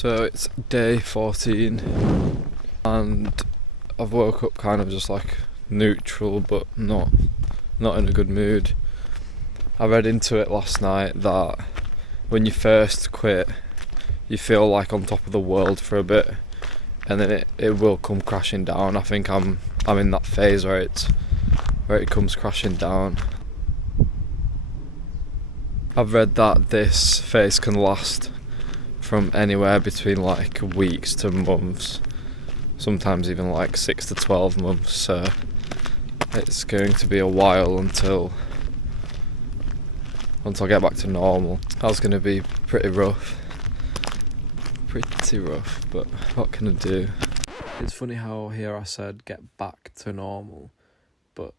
So it's day 14 and I've woke up kind of just like neutral but not in a good mood. I read into it last night that when you first quit you feel like on top of the world for a bit and then it will come crashing down. I think I'm in that phase where it comes crashing down. I've read that this phase can last from anywhere between like weeks to months, sometimes even like 6 to 12 months, so it's going to be a while until I get back to normal. That's going to be pretty rough, but what can I do? It's funny how here I said get back to normal, but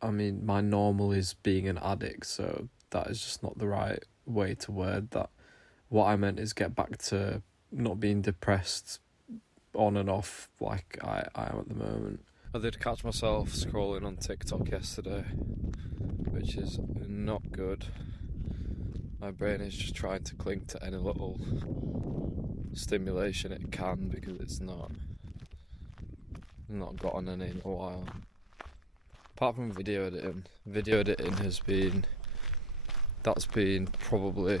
I mean my normal is being an addict, so that is just not the right way to word that. What I meant is get back to not being depressed on and off like I am at the moment. I did catch myself scrolling on TikTok yesterday, which is not good. My brain is just trying to cling to any little stimulation it can because it's not gotten any in a while. Apart from video editing that's been probably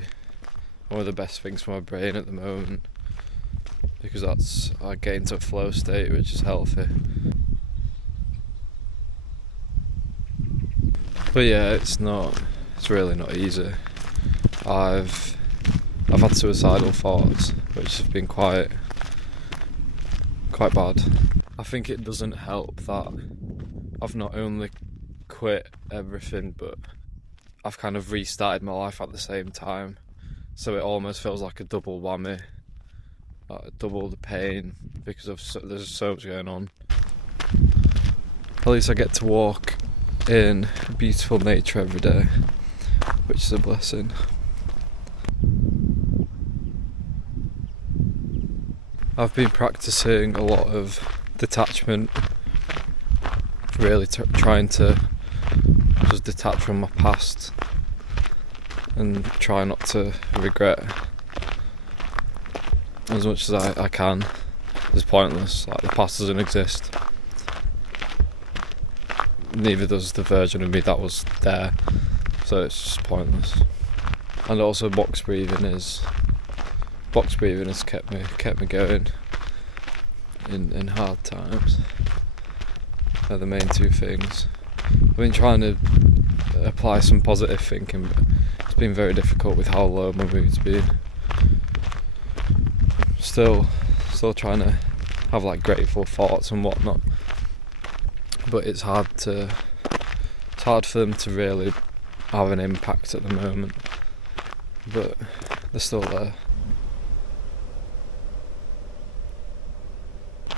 one of the best things for my brain at the moment, because I get into a flow state which is healthy. But yeah, it's really not easy. I've had suicidal thoughts which have been quite bad. I think it doesn't help that I've not only quit everything but I've kind of restarted my life at the same time. So it almost feels like a double whammy, like double the pain because there's so much going on. At least I get to walk in beautiful nature every day, which is a blessing. I've been practicing a lot of detachment, really trying to just detach from my past and try not to regret as much as I can. It's pointless, like the past doesn't exist. Neither does the version of me that was there, so it's just pointless. And also box breathing has kept me going in hard times. They're the main two things. I've been trying to apply some positive thinking, but it's been very difficult with how low my mood's been. Still trying to have like grateful thoughts and whatnot, but it's hard for them to really have an impact at the moment, but they're still there.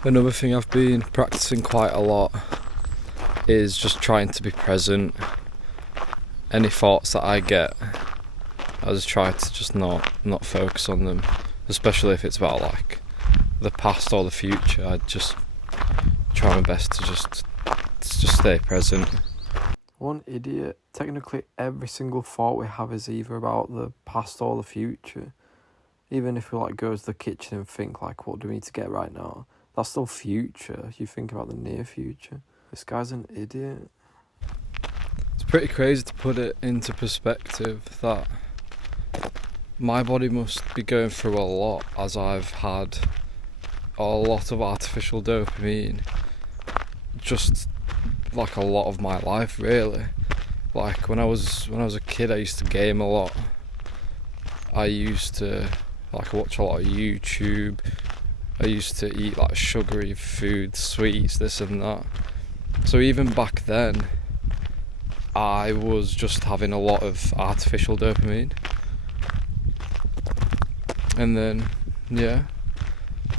Another thing I've been practicing quite a lot is just trying to be present. Any thoughts that I get, I just try to just not focus on them, especially if it's about like the past or the future. I just try my best to just stay present. One idiot. Technically every single thought we have is either about the past or the future. Even if we like go to the kitchen and think like, what do we need to get right now? That's still future. You think about the near future. This guy's an idiot. It's pretty crazy to put it into perspective that my body must be going through a lot, as I've had a lot of artificial dopamine just like a lot of my life, really. Like when I was a kid, I used to game a lot. I used to like watch a lot of YouTube. I used to eat like sugary food, sweets, this and that. So even back then, I was just having a lot of artificial dopamine. And then,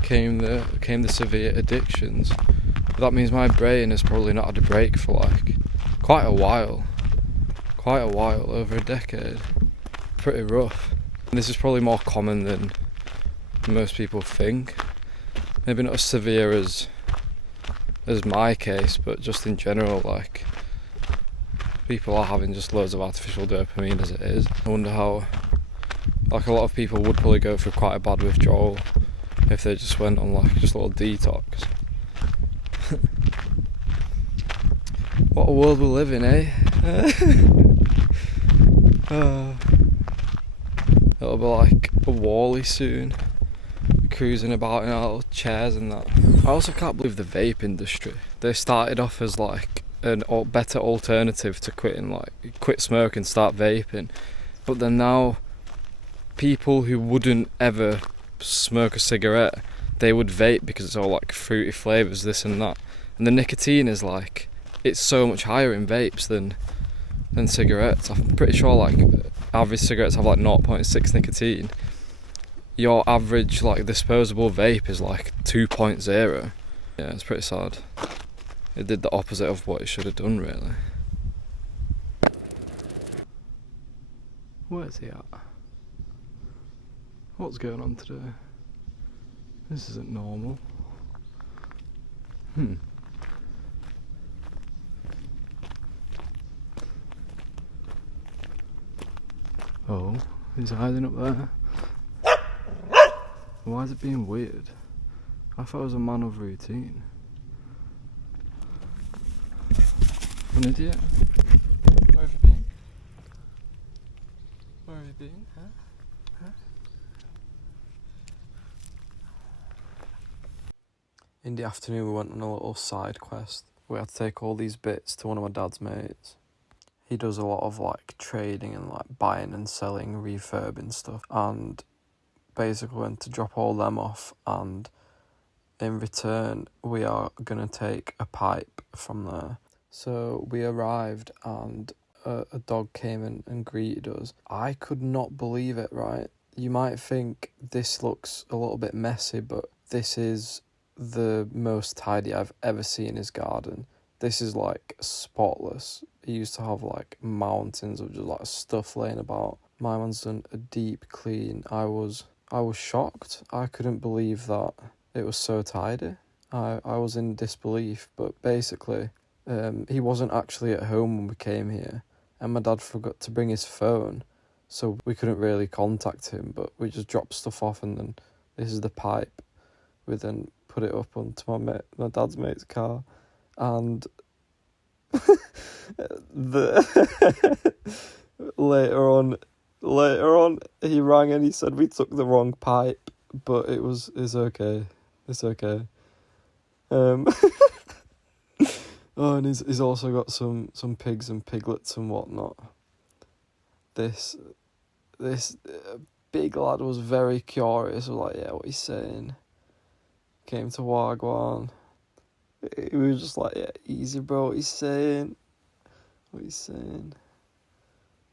came the severe addictions. That means my brain has probably not had a break for like quite a while, over a decade. Pretty rough. And this is probably more common than most people think. Maybe not as severe as my case, but just in general, like people are having just loads of artificial dopamine as it is. I wonder how, like a lot of people would probably go through quite a bad withdrawal if they just went on like just a little detox. What a world we live in, eh? It'll be like a Wall-E soon, cruising about in our little chairs and that. I also can't believe the vape industry. They started off as like a better alternative to quitting, like quit smoking, start vaping, but then now people who wouldn't ever smoke a cigarette, they would vape because it's all like fruity flavours, this and that, and the nicotine is like, it's so much higher in vapes than cigarettes. I'm pretty sure like average cigarettes have like 0.6 nicotine. Your average like disposable vape is like 2.0. Yeah, it's pretty sad. It did the opposite of what it should have done, really. Where's he at? What's going on today? This isn't normal. Oh, he's hiding up there. Why is it being weird? I thought it was a man of routine. An idiot. Where have you been? Where have you been? Huh? In the afternoon we went on a little side quest. We had to take all these bits to one of my dad's mates. He does a lot of like trading and like buying and selling, refurbing stuff, and basically went to drop all them off, and in return we are going to take a pipe from there. So we arrived and a dog came in and greeted us. I could not believe it, right? You might think this looks a little bit messy, but this is the most tidy I've ever seen his garden. This is like spotless. He used to have like mountains of just like stuff laying about. My man's done a deep clean. I was shocked. I couldn't believe that it was so tidy. I was in disbelief, but basically, he wasn't actually at home when we came here, and my dad forgot to bring his phone, so we couldn't really contact him, but we just dropped stuff off, and then this is the pipe. We then put it up onto my dad's mate's car, and later on he rang and he said we took the wrong pipe, but it's okay. It's okay. Oh, and he's also got some pigs and piglets and whatnot. This big lad was very curious. Was like, yeah, what he's saying. Came to Wagwan. He was just like, yeah, easy, bro. What he's saying.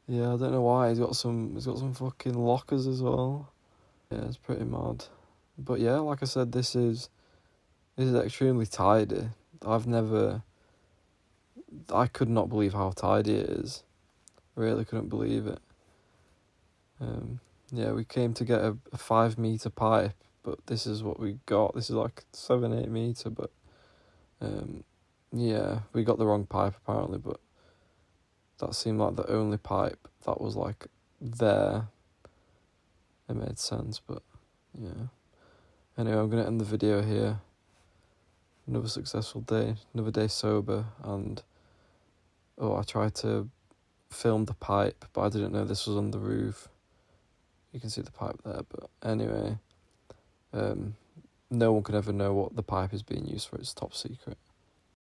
Yeah, I don't know why. He's got some fucking lockers as well. Yeah, it's pretty mad. But yeah, like I said, this is extremely tidy. I could not believe how tidy it is. Really couldn't believe it. Yeah, we came to get a 5 meter pipe, but this is what we got. This is like 7-8 meter, but yeah, we got the wrong pipe apparently, but that seemed like the only pipe that was like there. It made sense, but yeah. Anyway, I'm gonna end the video here. Another successful day, another day sober, and I tried to film the pipe, but I didn't know this was on the roof. You can see the pipe there, but anyway, no one can ever know what the pipe is being used for. It's top secret.